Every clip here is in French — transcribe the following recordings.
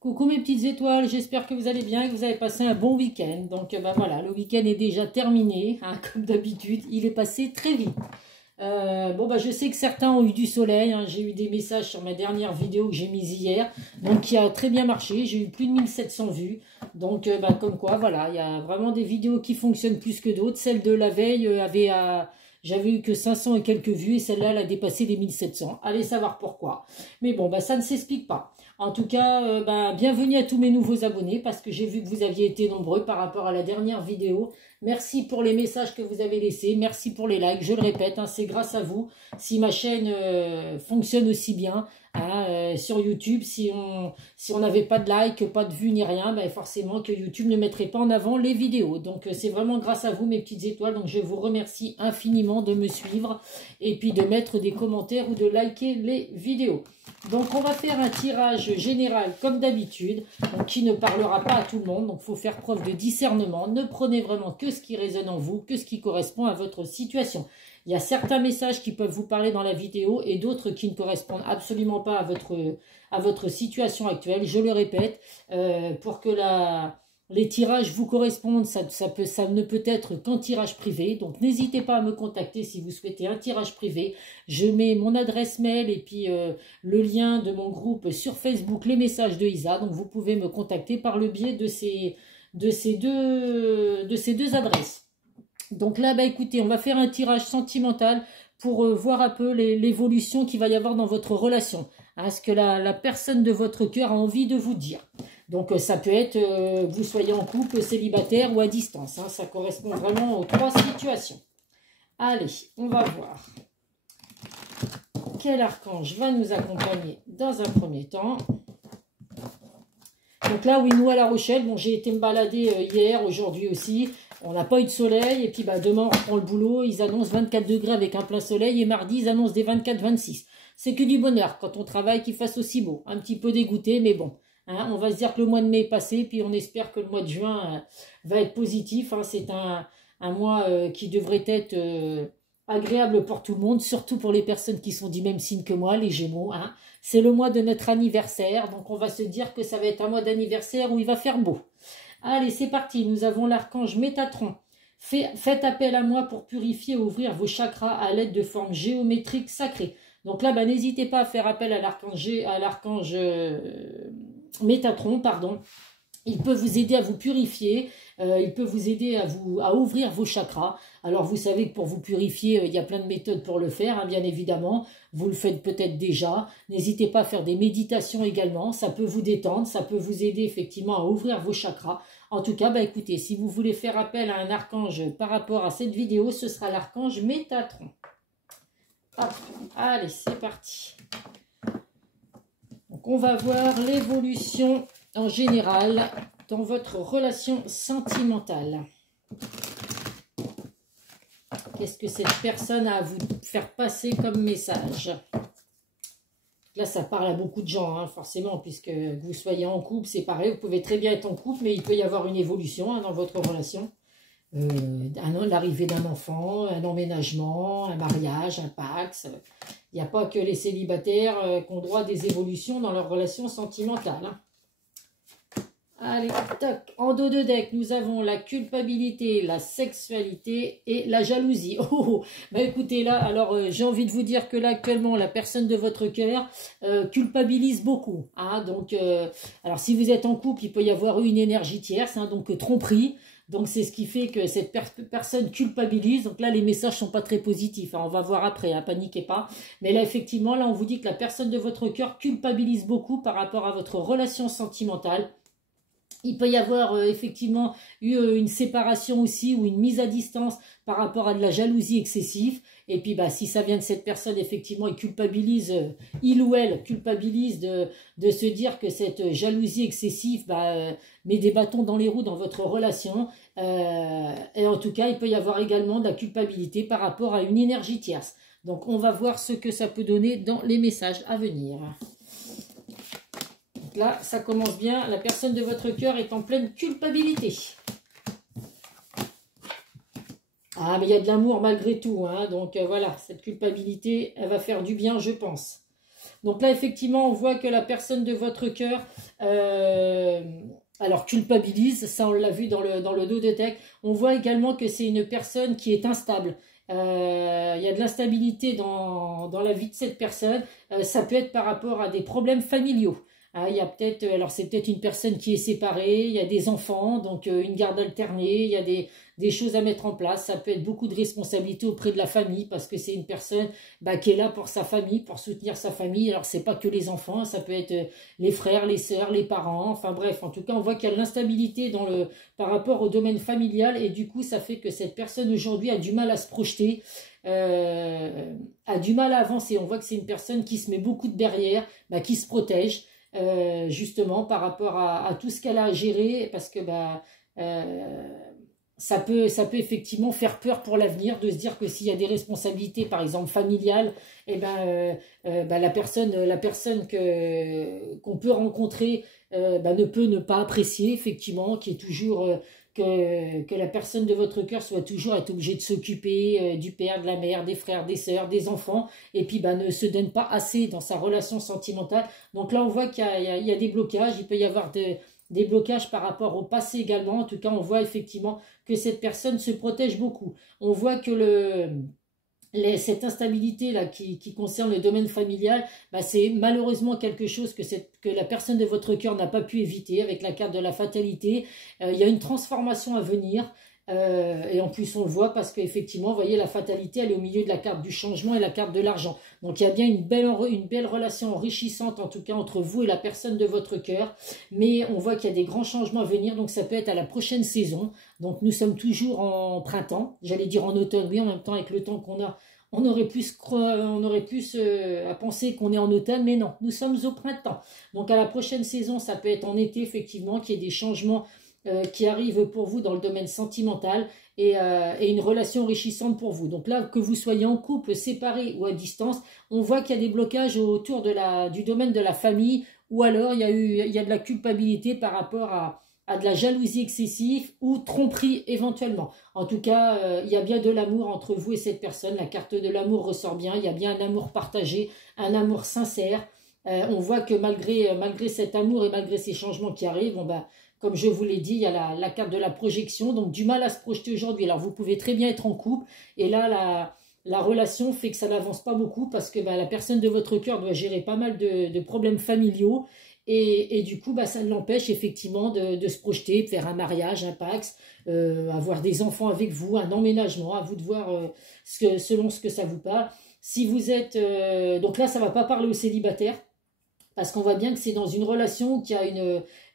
Coucou mes petites étoiles, j'espère que vous allez bien et que vous avez passé un bon week-end. Donc bah voilà, le week-end est déjà terminé, hein, comme d'habitude, il est passé très vite. Bon bah je sais que certains ont eu du soleil, hein. J'ai eu des messages sur ma dernière vidéo que j'ai mise hier, donc qui a très bien marché, j'ai eu plus de 1700 vues. Donc bah, comme quoi, voilà, il y a vraiment des vidéos qui fonctionnent plus que d'autres. Celle de la veille j'avais eu que 500 et quelques vues et celle-là, elle a dépassé les 1700. Allez savoir pourquoi. Mais bon, bah ça ne s'explique pas. En tout cas, bienvenue à tous mes nouveaux abonnés parce que j'ai vu que vous aviez été nombreux par rapport à la dernière vidéo. Merci pour les messages que vous avez laissés, merci pour les likes, je le répète, hein, c'est grâce à vous si ma chaîne fonctionne aussi bien. Hein, sur YouTube, si on n'avait pas de likes, pas de vues ni rien, ben forcément que YouTube ne mettrait pas en avant les vidéos. Donc c'est vraiment grâce à vous mes petites étoiles, donc je vous remercie infiniment de me suivre et puis de mettre des commentaires ou de liker les vidéos. Donc on va faire un tirage général comme d'habitude, qui ne parlera pas à tout le monde, donc il faut faire preuve de discernement, ne prenez vraiment que ce qui résonne en vous, que ce qui correspond à votre situation. Il y a certains messages qui peuvent vous parler dans la vidéo et d'autres qui ne correspondent absolument pas à votre situation actuelle. Je le répète, pour que les tirages vous correspondent, ça ne peut être qu'en tirage privé. Donc n'hésitez pas à me contacter si vous souhaitez un tirage privé. Je mets mon adresse mail et puis le lien de mon groupe sur Facebook, les messages de Isa. Donc vous pouvez me contacter par le biais de ces deux adresses. Donc là, bah écoutez, on va faire un tirage sentimental pour voir un peu l'évolution qu'il va y avoir dans votre relation. Hein, ce que la personne de votre cœur a envie de vous dire. Donc ça peut être, vous soyez en couple, célibataire ou à distance. Hein, ça correspond vraiment aux trois situations. Allez, on va voir. Quel archange va nous accompagner dans un premier temps? Donc là, oui, nous à La Rochelle, bon, j'ai été me balader hier, aujourd'hui aussi. On n'a pas eu de soleil. Et puis bah, demain, on reprend le boulot. Ils annoncent 24 degrés avec un plein soleil. Et mardi, ils annoncent des 24-26. C'est que du bonheur quand on travaille qu'il fasse aussi beau. Un petit peu dégoûté, mais bon. Hein, on va se dire que le mois de mai est passé. Puis on espère que le mois de juin va être positif. Hein. C'est un mois qui devrait être agréable pour tout le monde. Surtout pour les personnes qui sont du même signe que moi, les Gémeaux. Hein. C'est le mois de notre anniversaire. Donc on va se dire que ça va être un mois d'anniversaire où il va faire beau. Allez, c'est parti. Nous avons l'archange Métatron. Faites appel à moi pour purifier et ouvrir vos chakras à l'aide de formes géométriques sacrées. Donc là, n'hésitez pas à faire appel à l'archange Métatron, pardon. Il peut vous aider à vous purifier, il peut vous aider à ouvrir vos chakras. Alors vous savez que pour vous purifier, il y a plein de méthodes pour le faire, hein, bien évidemment. Vous le faites peut-être déjà. N'hésitez pas à faire des méditations également, ça peut vous détendre, ça peut vous aider effectivement à ouvrir vos chakras. En tout cas, écoutez, si vous voulez faire appel à un archange par rapport à cette vidéo, ce sera l'archange Métatron. Hop, allez, c'est parti. Donc on va voir l'évolution en général dans votre relation sentimentale. Qu'est-ce que cette personne a à vous faire passer comme message? Là, ça parle à beaucoup de gens, hein, forcément, puisque vous soyez en couple, c'est pareil. Vous pouvez très bien être en couple, mais il peut y avoir une évolution hein, dans votre relation. L'arrivée d'un enfant, un emménagement, un mariage, un pax. Il n'y a pas que les célibataires qui ont droit à des évolutions dans leur relation sentimentale. Hein. Allez, tac. En dos de deck, nous avons la culpabilité, la sexualité et la jalousie. Oh, écoutez, là, alors j'ai envie de vous dire que là, actuellement, la personne de votre cœur culpabilise beaucoup. Hein, donc, alors si vous êtes en couple, il peut y avoir une énergie tierce, hein, donc tromperie. Donc, c'est ce qui fait que cette personne culpabilise. Donc là, les messages sont pas très positifs. Hein, on va voir après, hein, paniquez pas. Mais là, effectivement, là, on vous dit que la personne de votre cœur culpabilise beaucoup par rapport à votre relation sentimentale. Il peut y avoir effectivement eu une séparation aussi ou une mise à distance par rapport à de la jalousie excessive. Et puis si ça vient de cette personne, effectivement, il ou elle culpabilise de se dire que cette jalousie excessive met des bâtons dans les roues dans votre relation. Et en tout cas, il peut y avoir également de la culpabilité par rapport à une énergie tierce. Donc on va voir ce que ça peut donner dans les messages à venir. Là, ça commence bien. La personne de votre cœur est en pleine culpabilité. Ah, mais il y a de l'amour malgré tout. Hein, donc voilà, cette culpabilité, elle va faire du bien, je pense. Donc là, effectivement, on voit que la personne de votre cœur Alors culpabilise, ça on l'a vu dans le dos de deck. On voit également que c'est une personne qui est instable. Il y a de l'instabilité dans la vie de cette personne. Ça peut être par rapport à des problèmes familiaux. Ah, il y a peut-être, alors c'est peut-être une personne qui est séparée, il y a des enfants, donc une garde alternée, il y a des choses à mettre en place. Ça peut être beaucoup de responsabilités auprès de la famille parce que c'est une personne qui est là pour sa famille, pour soutenir sa famille. Alors c'est pas que les enfants, ça peut être les frères, les sœurs, les parents. Enfin bref, en tout cas on voit qu'il y a de l'instabilité par rapport au domaine familial et du coup ça fait que cette personne aujourd'hui a du mal à se projeter. A du mal à avancer. On voit que c'est une personne qui se met beaucoup de barrières, qui se protège. Justement par rapport à tout ce qu'elle a à gérer parce que ça peut effectivement faire peur pour l'avenir de se dire que s'il y a des responsabilités par exemple familiales la personne qu'on peut rencontrer ne peut ne pas apprécier effectivement qui est toujours que la personne de votre cœur soit toujours être obligée de s'occuper du père, de la mère, des frères, des sœurs, des enfants, et puis ne se donne pas assez dans sa relation sentimentale. Donc là, on voit qu'il y a des blocages, il peut y avoir des blocages par rapport au passé également. En tout cas, on voit effectivement que cette personne se protège beaucoup. On voit que cette instabilité là qui concerne le domaine familial, c'est malheureusement quelque chose que la personne de votre cœur n'a pas pu éviter avec la carte de la fatalité. Il y a une transformation à venir. Et en plus on le voit parce qu'effectivement, vous voyez la fatalité, elle est au milieu de la carte du changement et la carte de l'argent. Donc il y a bien une belle relation enrichissante en tout cas entre vous et la personne de votre cœur. Mais on voit qu'il y a des grands changements à venir, donc ça peut être à la prochaine saison. Donc nous sommes toujours en printemps, j'allais dire en automne, oui en même temps avec le temps qu'on a. On aurait plus à penser qu'on est en automne, mais non, nous sommes au printemps. Donc à la prochaine saison, ça peut être en été effectivement, qu'il y ait des changements qui arrive pour vous dans le domaine sentimental et une relation enrichissante pour vous. Donc là, que vous soyez en couple, séparé ou à distance, on voit qu'il y a des blocages autour du domaine de la famille ou alors il y a de la culpabilité par rapport à de la jalousie excessive ou tromperie éventuellement. En tout cas, il y a bien de l'amour entre vous et cette personne. La carte de l'amour ressort bien. Il y a bien un amour partagé, un amour sincère. On voit que malgré cet amour et malgré ces changements qui arrivent, comme je vous l'ai dit, il y a la carte de la projection, donc du mal à se projeter aujourd'hui. Alors vous pouvez très bien être en couple, et là la relation fait que ça n'avance pas beaucoup, parce que la personne de votre cœur doit gérer pas mal de problèmes familiaux, et du coup ça l'empêche effectivement de se projeter, de faire un mariage, un pax, avoir des enfants avec vous, un emménagement, à vous de voir selon ce que ça vous parle. Si vous êtes... donc là ça ne va pas parler aux célibataires, parce qu'on voit bien que c'est dans une relation qui a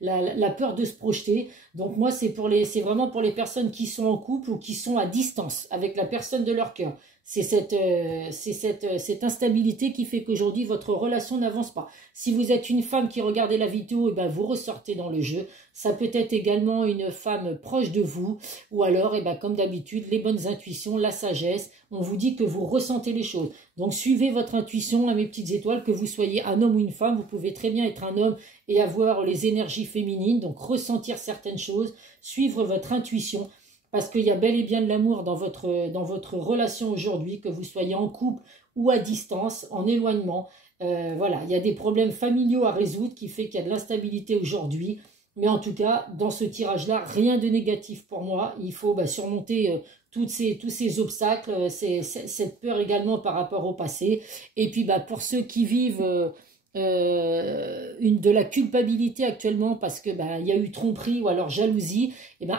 la peur de se projeter. Donc moi, c'est vraiment pour les personnes qui sont en couple ou qui sont à distance avec la personne de leur cœur. C'est cette instabilité qui fait qu'aujourd'hui, votre relation n'avance pas. Si vous êtes une femme qui regardez la vidéo, vous ressortez dans le jeu. Ça peut être également une femme proche de vous, ou alors, comme d'habitude, les bonnes intuitions, la sagesse. On vous dit que vous ressentez les choses. Donc suivez votre intuition, mes petites étoiles, que vous soyez un homme ou une femme. Vous pouvez très bien être un homme et avoir les énergies féminines, donc ressentir certaines choses, suivre votre intuition, parce qu'il y a bel et bien de l'amour dans votre relation aujourd'hui, que vous soyez en couple ou à distance, en éloignement. Voilà, il y a des problèmes familiaux à résoudre qui fait qu'il y a de l'instabilité aujourd'hui. Mais en tout cas, dans ce tirage-là, rien de négatif pour moi. Il faut surmonter tous ces obstacles, cette peur également par rapport au passé. Et puis pour ceux qui vivent de la culpabilité actuellement parce que il y a eu tromperie ou alors jalousie,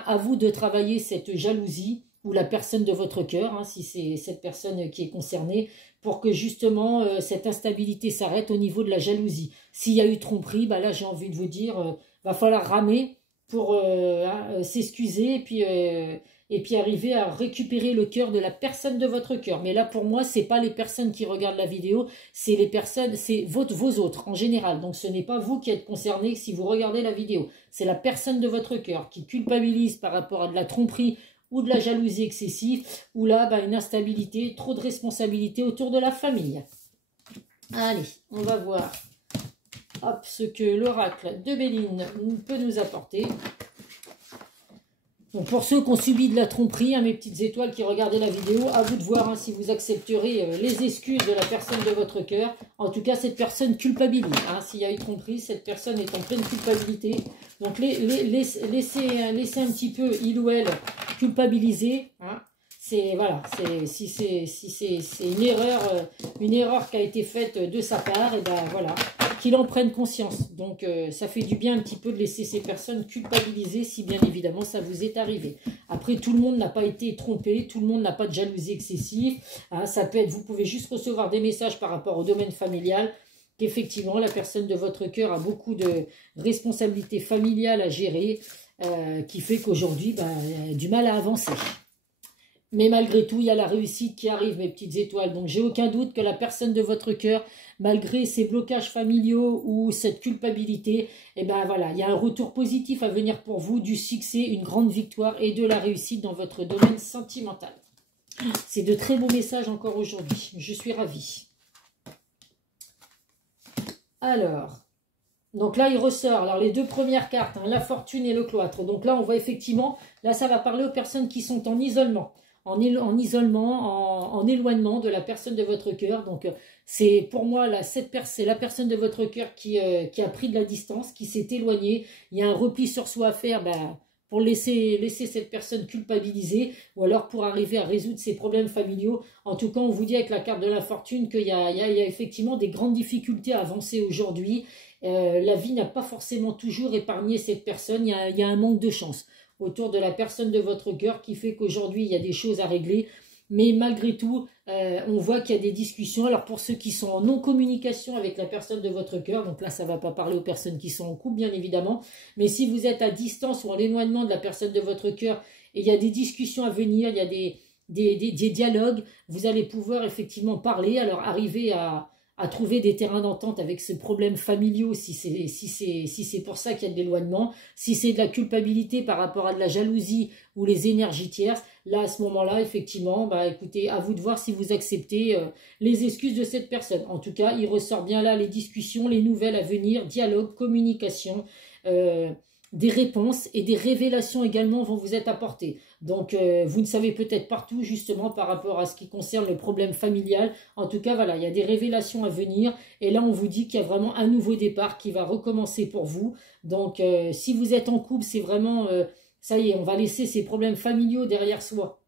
à vous de travailler cette jalousie ou la personne de votre cœur, si c'est cette personne qui est concernée, pour que justement cette instabilité s'arrête au niveau de la jalousie. S'il y a eu tromperie, là j'ai envie de vous dire, va falloir ramer pour s'excuser et puis arriver à récupérer le cœur de la personne de votre cœur. Mais là, pour moi, c'est pas les personnes qui regardent la vidéo, c'est les personnes, c'est vos autres en général. Donc, ce n'est pas vous qui êtes concerné si vous regardez la vidéo. C'est la personne de votre cœur qui culpabilise par rapport à de la tromperie ou de la jalousie excessive, ou là, une instabilité, trop de responsabilités autour de la famille. Allez, on va voir ce que l'oracle de Béline peut nous apporter. Donc pour ceux qui ont subi de la tromperie, hein, mes petites étoiles qui regardaient la vidéo, à vous de voir hein, si vous accepterez les excuses de la personne de votre cœur. En tout cas, cette personne culpabilise. Hein, s'il y a eu tromperie, cette personne est en pleine culpabilité. Donc laissez un petit peu il ou elle culpabiliser. Hein. Voilà, si c'est une erreur qui a été faite de sa part, et ben voilà, qu'il en prenne conscience. Donc ça fait du bien un petit peu de laisser ces personnes culpabiliser si bien évidemment ça vous est arrivé. Après, tout le monde n'a pas été trompé, tout le monde n'a pas de jalousie excessive. Hein, ça peut être, vous pouvez juste recevoir des messages par rapport au domaine familial, qu'effectivement la personne de votre cœur a beaucoup de responsabilités familiales à gérer, qui fait qu'aujourd'hui, ben, elle a du mal à avancer. Mais malgré tout, il y a la réussite qui arrive, mes petites étoiles. Donc, j'ai aucun doute que la personne de votre cœur, malgré ses blocages familiaux ou cette culpabilité, eh ben voilà, il y a un retour positif à venir pour vous, du succès, une grande victoire et de la réussite dans votre domaine sentimental. C'est de très beaux messages encore aujourd'hui. Je suis ravie. Alors, donc là, il ressort. Alors, les deux premières cartes, hein, la fortune et le cloître. Donc là, on voit effectivement, là, ça va parler aux personnes qui sont en isolement. En isolement, en éloignement de la personne de votre cœur. Donc, c'est pour moi, là, c'est la personne de votre cœur qui a pris de la distance, qui s'est éloignée. Il y a un repli sur soi à faire ben, pour laisser cette personne culpabiliser ou alors pour arriver à résoudre ses problèmes familiaux. En tout cas, on vous dit avec la carte de la fortune qu'il y a effectivement des grandes difficultés à avancer aujourd'hui. La vie n'a pas forcément toujours épargné cette personne. Il y a un manque de chance autour de la personne de votre cœur qui fait qu'aujourd'hui, il y a des choses à régler. Mais malgré tout, on voit qu'il y a des discussions. Alors pour ceux qui sont en non-communication avec la personne de votre cœur, donc là, ça ne va pas parler aux personnes qui sont en couple, bien évidemment. Mais si vous êtes à distance ou en éloignement de la personne de votre cœur, et il y a des discussions à venir, il y a des dialogues, vous allez pouvoir effectivement parler, alors arriver à trouver des terrains d'entente avec ce problème familiaux, si c'est pour ça qu'il y a de l'éloignement, si c'est de la culpabilité par rapport à de la jalousie ou les énergies tierces, là à ce moment-là, effectivement, bah écoutez, à vous de voir si vous acceptez les excuses de cette personne. En tout cas, il ressort bien là les discussions, les nouvelles à venir, dialogue, communication, des réponses et des révélations également vont vous être apportées. Donc, vous ne savez peut-être partout, justement, par rapport à ce qui concerne le problème familial. En tout cas, voilà, il y a des révélations à venir. Et là, on vous dit qu'il y a vraiment un nouveau départ qui va recommencer pour vous. Donc, si vous êtes en couple, c'est vraiment, ça y est, on va laisser ces problèmes familiaux derrière soi.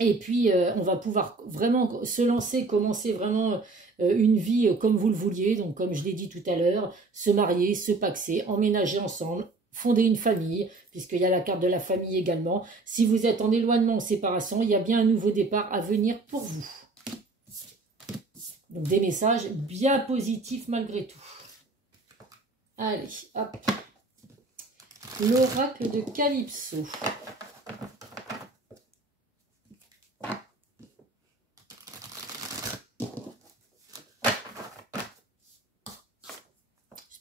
Et puis, on va pouvoir vraiment se lancer, commencer vraiment une vie comme vous le vouliez. Donc, comme je l'ai dit tout à l'heure, se marier, se paxer, emménager ensemble, fonder une famille, puisqu'il y a la carte de la famille également. Si vous êtes en éloignement, en séparation, il y a bien un nouveau départ à venir pour vous. Donc des messages bien positifs malgré tout. Allez, hop. L'oracle de Calypso.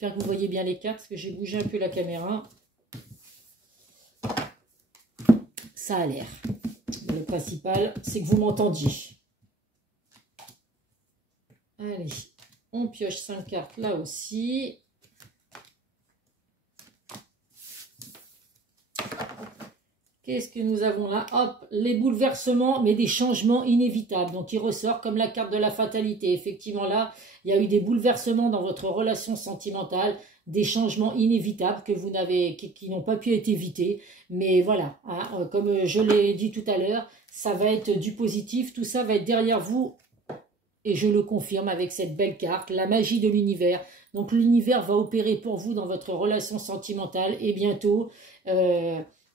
J'espère que vous voyez bien les cartes, parce que j'ai bougé un peu la caméra. Ça a l'air. Le principal, c'est que vous m'entendiez. Allez, on pioche 5 cartes là aussi. Qu'est-ce que nous avons là? Hop, les bouleversements, mais des changements inévitables. Donc, il ressort comme la carte de la fatalité. Effectivement, là, il y a eu des bouleversements dans votre relation sentimentale, des changements inévitables que vous n'avez, qui n'ont pas pu être évités. Mais voilà, hein, comme je l'ai dit tout à l'heure, ça va être du positif. Tout ça va être derrière vous. Et je le confirme avec cette belle carte, la magie de l'univers. Donc, l'univers va opérer pour vous dans votre relation sentimentale. Et bientôt...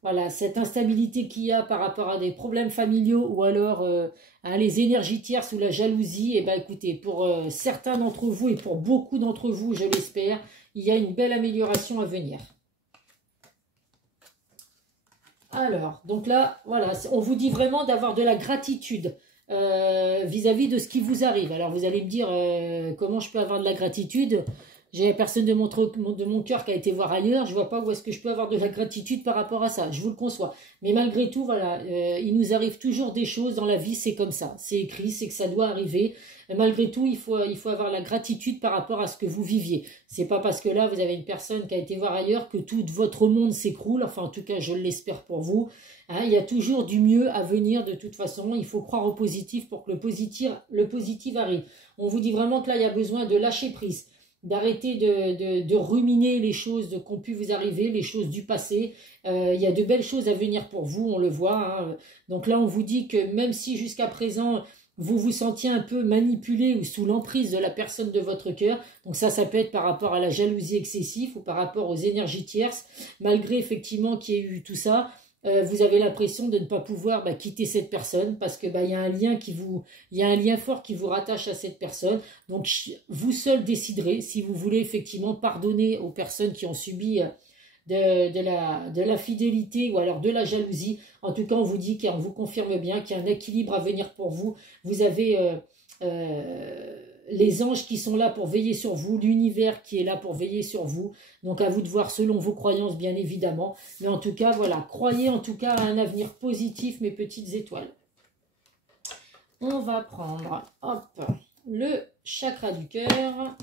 voilà, cette instabilité qu'il y a par rapport à des problèmes familiaux ou alors hein, les énergies tierces ou la jalousie, et ben écoutez, pour certains d'entre vous et pour beaucoup d'entre vous, je l'espère, il y a une belle amélioration à venir. Alors, donc là, voilà, on vous dit vraiment d'avoir de la gratitude vis-à-vis de ce qui vous arrive. Alors, vous allez me dire, comment je peux avoir de la gratitude ? j'ai la personne de mon cœur qui a été voir ailleurs, je vois pas où est-ce que je peux avoir de la gratitude par rapport à ça, je vous le conçois. Mais malgré tout, voilà, il nous arrive toujours des choses dans la vie, c'est comme ça, c'est écrit, c'est que ça doit arriver. Et malgré tout, il faut avoir la gratitude par rapport à ce que vous viviez. C'est pas parce que là, vous avez une personne qui a été voir ailleurs que tout votre monde s'écroule, enfin en tout cas, je l'espère pour vous. Hein, il y a toujours du mieux à venir de toute façon, il faut croire au positif pour que le positif arrive. On vous dit vraiment que là, il y a besoin de lâcher prise, d'arrêter de ruminer les choses qui ont pu vous arriver, les choses du passé. Il y a de belles choses à venir pour vous, on le voit. Hein. Donc là, on vous dit que même si jusqu'à présent, vous vous sentiez un peu manipulé ou sous l'emprise de la personne de votre cœur, donc ça peut être par rapport à la jalousie excessive ou par rapport aux énergies tierces, malgré effectivement qu'il y ait eu tout ça, vous avez l'impression de ne pas pouvoir quitter cette personne parce que y a un lien il y a un lien fort qui vous rattache à cette personne. Donc vous seul déciderez si vous voulez effectivement pardonner aux personnes qui ont subi de la fidélité ou alors de la jalousie. En tout cas, on vous dit qu'on vous confirme bien qu'il y a un équilibre à venir pour vous. Vous avez les anges qui sont là pour veiller sur vous, l'univers qui est là pour veiller sur vous. Donc à vous de voir selon vos croyances, bien évidemment. Mais en tout cas, voilà, croyez en tout cas à un avenir positif, mes petites étoiles. On va prendre, hop, le chakra du cœur.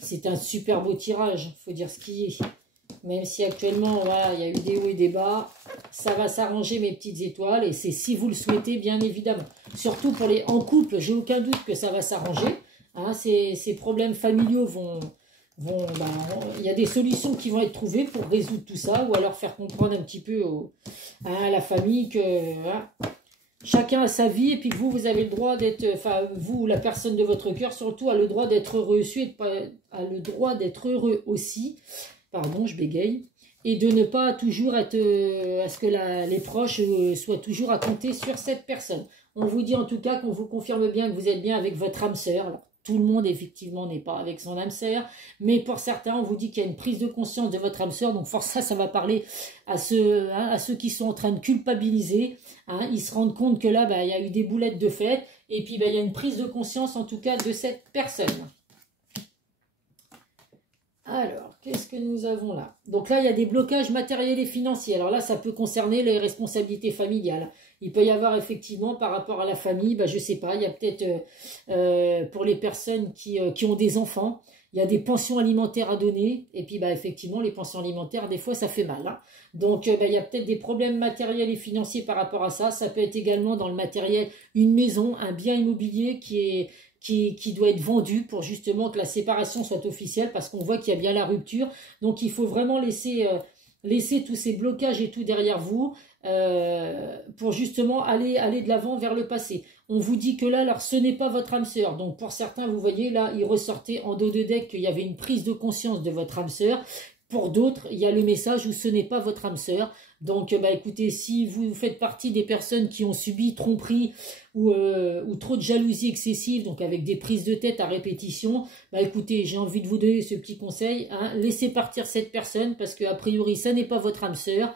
C'est un super beau tirage, il faut dire ce qui est. Même si actuellement, voilà, il y a eu des hauts et des bas, ça va s'arranger mes petites étoiles. Et c'est si vous le souhaitez, bien évidemment. Surtout pour les en couple, j'ai aucun doute que ça va s'arranger. Hein, ces problèmes familiaux il y a des solutions qui vont être trouvées pour résoudre tout ça. Ou alors faire comprendre un petit peu à la famille que voilà, chacun a sa vie. Et puis que vous avez le droit d'être, enfin vous, la personne de votre cœur, surtout a le droit d'être heureux aussi. Pardon, je bégaye. Et de ne pas toujours être à ce que les proches soient toujours à compter sur cette personne. On vous dit en tout cas qu'on vous confirme bien que vous êtes bien avec votre âme sœur. Alors, tout le monde, effectivement, n'est pas avec son âme sœur. Mais pour certains, on vous dit qu'il y a une prise de conscience de votre âme sœur. Donc, forcément, ça va parler à ceux qui sont en train de culpabiliser. Hein, ils se rendent compte que là, il y a eu des boulettes de fête. Et puis, il y a une prise de conscience, en tout cas, de cette personne. Alors, qu'est-ce que nous avons là? Donc là, il y a des blocages matériels et financiers. Alors là, ça peut concerner les responsabilités familiales. Il peut y avoir effectivement, par rapport à la famille, je ne sais pas, il y a peut-être pour les personnes qui ont des enfants, il y a des pensions alimentaires à donner. Et puis, effectivement, les pensions alimentaires, des fois, ça fait mal. Hein. Donc, il y a peut-être des problèmes matériels et financiers par rapport à ça. Ça peut être également dans le matériel, une maison, un bien immobilier qui doit être vendu pour justement que la séparation soit officielle parce qu'on voit qu'il y a bien la rupture. Donc, il faut vraiment laisser tous ces blocages et tout derrière vous pour justement aller de l'avant vers le passé. On vous dit que là, alors ce n'est pas votre âme sœur. Donc, pour certains, vous voyez, là, il ressortait en dos de deck qu'il y avait une prise de conscience de votre âme sœur. Pour d'autres, il y a le message où ce n'est pas votre âme sœur. Donc, écoutez, si vous faites partie des personnes qui ont subi tromperie ou trop de jalousie excessive, donc avec des prises de tête à répétition, écoutez, j'ai envie de vous donner ce petit conseil. Hein, laissez partir cette personne parce qu'a priori, ça n'est pas votre âme sœur.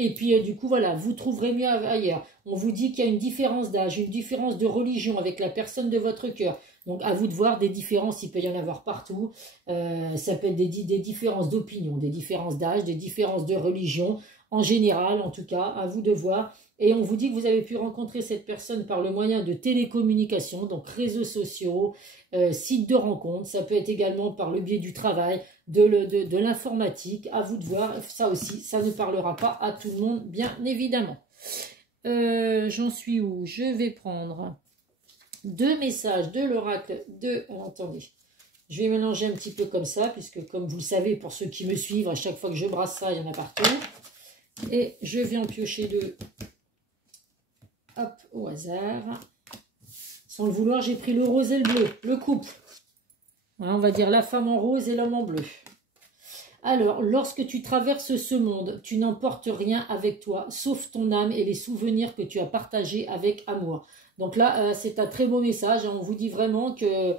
Et puis, du coup, voilà, vous trouverez mieux ailleurs. On vous dit qu'il y a une différence d'âge, une différence de religion avec la personne de votre cœur. Donc, à vous de voir des différences, il peut y en avoir partout. Ça peut être des différences d'opinion, des différences d'âge, des différences de religion. En général, en tout cas, à vous de voir. Et on vous dit que vous avez pu rencontrer cette personne par le moyen de télécommunication, donc réseaux sociaux, sites de rencontres. Ça peut être également par le biais du travail, de l'informatique. À vous de voir. Ça aussi, ça ne parlera pas à tout le monde, bien évidemment. J'en suis où? Je vais prendre 2 messages de l'oracle de... Alors, attendez. Je vais mélanger un petit peu comme ça, puisque comme vous le savez, pour ceux qui me suivent, à chaque fois que je brasse ça, il y en a partout. Et je vais en piocher 2. Hop, au hasard. Sans le vouloir, j'ai pris le rose et le bleu, le couple. Voilà, on va dire la femme en rose et l'homme en bleu. Alors, lorsque tu traverses ce monde, tu n'emportes rien avec toi, sauf ton âme et les souvenirs que tu as partagés avec amour. Donc là, c'est un très beau message. On vous dit vraiment que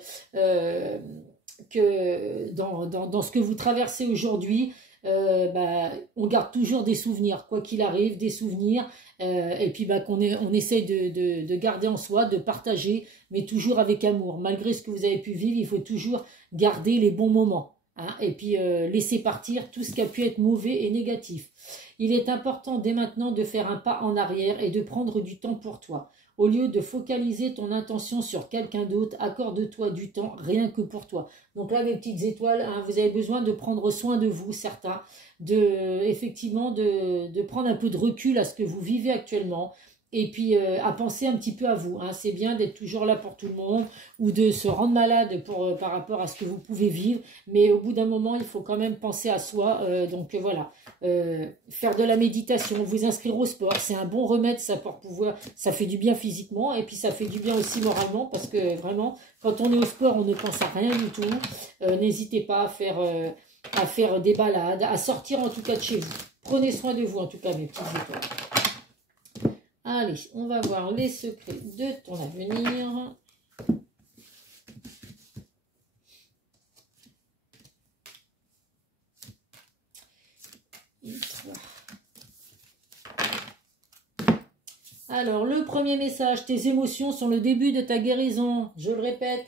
dans ce que vous traversez aujourd'hui, on garde toujours des souvenirs, quoi qu'il arrive, des souvenirs, et puis on essaye de garder en soi, de partager, mais toujours avec amour. Malgré ce que vous avez pu vivre, il faut toujours garder les bons moments. Hein, et puis laisser partir tout ce qui a pu être mauvais et négatif. Il est important dès maintenant de faire un pas en arrière et de prendre du temps pour toi. Au lieu de focaliser ton intention sur quelqu'un d'autre, accorde-toi du temps rien que pour toi. Donc là, mes petites étoiles, hein, vous avez besoin de prendre soin de vous, certains, effectivement de prendre un peu de recul à ce que vous vivez actuellement. Et puis à penser un petit peu à vous. Hein. C'est bien d'être toujours là pour tout le monde ou de se rendre malade par rapport à ce que vous pouvez vivre. Mais au bout d'un moment, il faut quand même penser à soi. Voilà, faire de la méditation, vous inscrire au sport, c'est un bon remède ça pour pouvoir. Ça fait du bien physiquement et puis ça fait du bien aussi moralement parce que vraiment, quand on est au sport, on ne pense à rien du tout. N'hésitez pas à faire des balades, à sortir en tout cas de chez vous. Prenez soin de vous en tout cas, mes petites étoiles. Allez, on va voir les secrets de ton avenir. Alors, le premier message, tes émotions sont le début de ta guérison. Je le répète,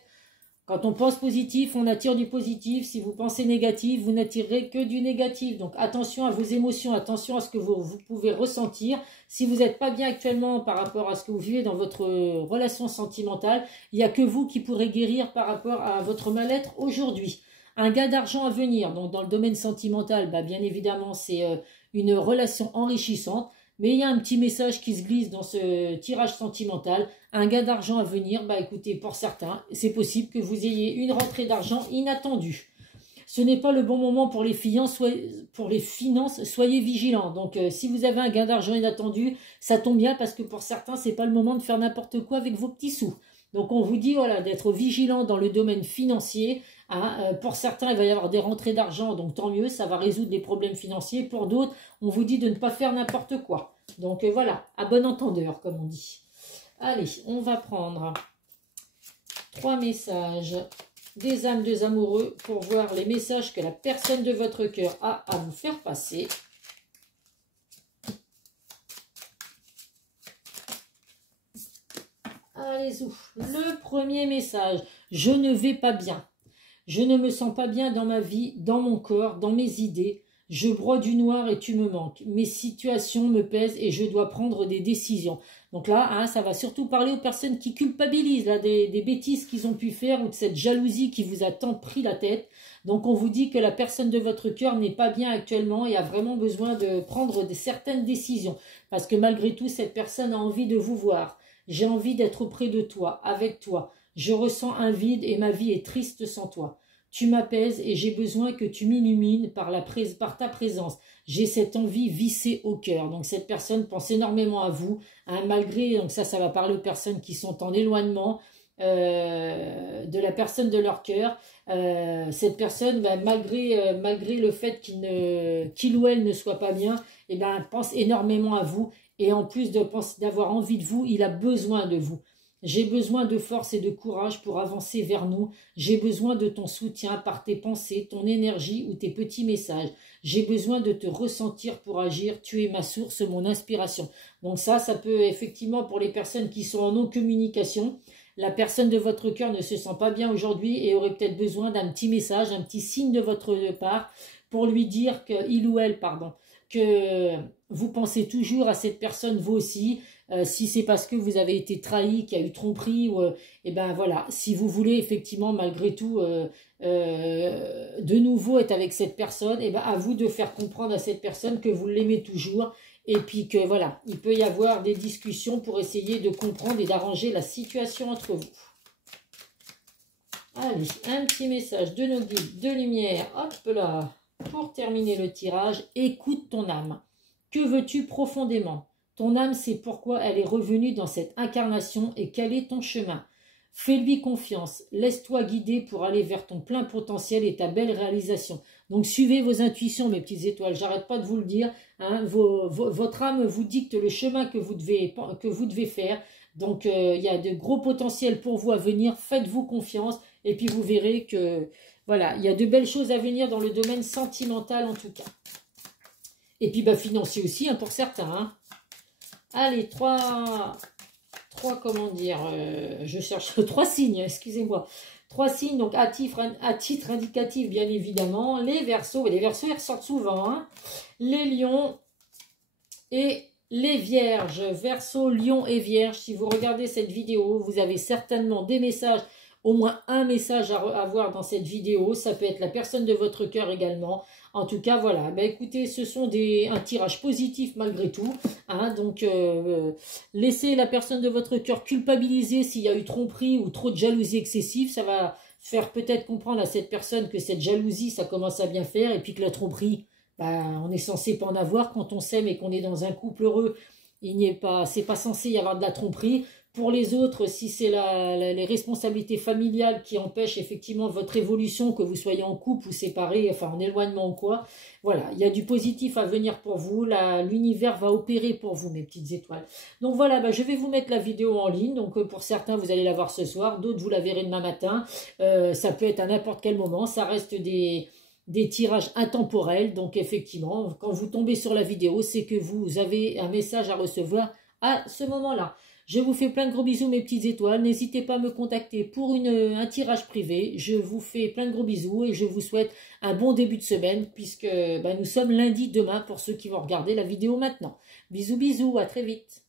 quand on pense positif, on attire du positif. Si vous pensez négatif, vous n'attirerez que du négatif. Donc, attention à vos émotions, attention à ce que vous pouvez ressentir. Si vous n'êtes pas bien actuellement par rapport à ce que vous vivez dans votre relation sentimentale, il n'y a que vous qui pourrez guérir par rapport à votre mal-être aujourd'hui. Un gain d'argent à venir, donc dans le domaine sentimental, bien évidemment, c'est une relation enrichissante. Mais il y a un petit message qui se glisse dans ce tirage sentimental. Un gain d'argent à venir, écoutez, pour certains, c'est possible que vous ayez une rentrée d'argent inattendue. Ce n'est pas le bon moment pour les finances, soyez vigilants. Donc, si vous avez un gain d'argent inattendu, ça tombe bien parce que pour certains, ce n'est pas le moment de faire n'importe quoi avec vos petits sous. Donc, on vous dit voilà, d'être vigilant dans le domaine financier. Hein. Pour certains, il va y avoir des rentrées d'argent, donc tant mieux, ça va résoudre les problèmes financiers. Pour d'autres, on vous dit de ne pas faire n'importe quoi. Donc, voilà, à bon entendeur, comme on dit. Allez, on va prendre 3 messages des âmes des amoureux pour voir les messages que la personne de votre cœur a à vous faire passer. Allez, ouf. Le premier message, je ne vais pas bien. Je ne me sens pas bien dans ma vie, dans mon corps, dans mes idées. Je broie du noir et tu me manques. Mes situations me pèsent et je dois prendre des décisions. Donc là, hein, ça va surtout parler aux personnes qui culpabilisent là, des bêtises qu'ils ont pu faire ou de cette jalousie qui vous a tant pris la tête. Donc on vous dit que la personne de votre cœur n'est pas bien actuellement et a vraiment besoin de prendre certaines décisions. Parce que malgré tout, cette personne a envie de vous voir. J'ai envie d'être auprès de toi, avec toi. Je ressens un vide et ma vie est triste sans toi. Tu m'apaises et j'ai besoin que tu m'illumines par ta présence. J'ai cette envie vissée au cœur. Donc cette personne pense énormément à vous, hein, malgré, donc ça va parler aux personnes qui sont en éloignement de la personne de leur cœur. Cette personne, malgré le fait qu'il ou elle ne soit pas bien, pense énormément à vous. Et en plus d'avoir envie de vous, il a besoin de vous. J'ai besoin de force et de courage pour avancer vers nous. J'ai besoin de ton soutien par tes pensées, ton énergie ou tes petits messages. J'ai besoin de te ressentir pour agir. Tu es ma source, mon inspiration. Donc ça peut effectivement pour les personnes qui sont en non-communication. La personne de votre cœur ne se sent pas bien aujourd'hui et aurait peut-être besoin d'un petit message, un petit signe de votre part pour lui dire qu'il ou elle, que vous pensez toujours à cette personne, vous aussi. Si c'est parce que vous avez été trahi, qu'il y a eu tromperie, voilà, si vous voulez effectivement malgré tout de nouveau être avec cette personne, à vous de faire comprendre à cette personne que vous l'aimez toujours et puis que voilà, il peut y avoir des discussions pour essayer de comprendre et d'arranger la situation entre vous. Allez, un petit message de nos guides, de lumière, hop là, pour terminer le tirage, écoute ton âme. Que veux-tu profondément ? Ton âme sait pourquoi elle est revenue dans cette incarnation et quel est ton chemin. Fais-lui confiance, laisse-toi guider pour aller vers ton plein potentiel et ta belle réalisation. Donc suivez vos intuitions, mes petites étoiles, j'arrête pas de vous le dire. Hein, votre âme vous dicte le chemin que vous devez faire. Donc il y a de gros potentiels pour vous à venir, faites-vous confiance et puis vous verrez que voilà, il y a de belles choses à venir dans le domaine sentimental en tout cas. Et puis bah, financier aussi hein, pour certains. Hein. Allez, trois, comment dire, je cherche trois signes, excusez-moi. Trois signes, donc à titre indicatif, bien évidemment. Les Verseaux, et les Verseaux, ils ressortent souvent. Hein. Les Lions et les Vierges. Verseau, Lion et Vierge. Si vous regardez cette vidéo, vous avez certainement des messages, au moins un message à voir dans cette vidéo. Ça peut être la personne de votre cœur également. En tout cas, voilà. Ben, écoutez, ce sont un tirage positif malgré tout. Hein, donc, laissez la personne de votre cœur culpabiliser s'il y a eu tromperie ou trop de jalousie excessive. Ça va faire peut-être comprendre à cette personne que cette jalousie, ça commence à bien faire. Et puis que la tromperie, ben, on est censé pas en avoir quand on s'aime et qu'on est dans un couple heureux. C'est pas censé y avoir de la tromperie. Pour les autres, si c'est les responsabilités familiales qui empêchent effectivement votre évolution, que vous soyez en couple ou séparés, enfin en éloignement ou quoi, voilà, il y a du positif à venir pour vous, l'univers va opérer pour vous, mes petites étoiles. Donc voilà, bah, je vais vous mettre la vidéo en ligne, donc pour certains, vous allez la voir ce soir, d'autres, vous la verrez demain matin, ça peut être à n'importe quel moment, ça reste des tirages intemporels, donc effectivement, quand vous tombez sur la vidéo, c'est que vous avez un message à recevoir à ce moment-là. Je vous fais plein de gros bisous mes petites étoiles, n'hésitez pas à me contacter pour un tirage privé, je vous fais plein de gros bisous et je vous souhaite un bon début de semaine puisque bah, nous sommes lundi demain pour ceux qui vont regarder la vidéo maintenant. Bisous bisous, à très vite.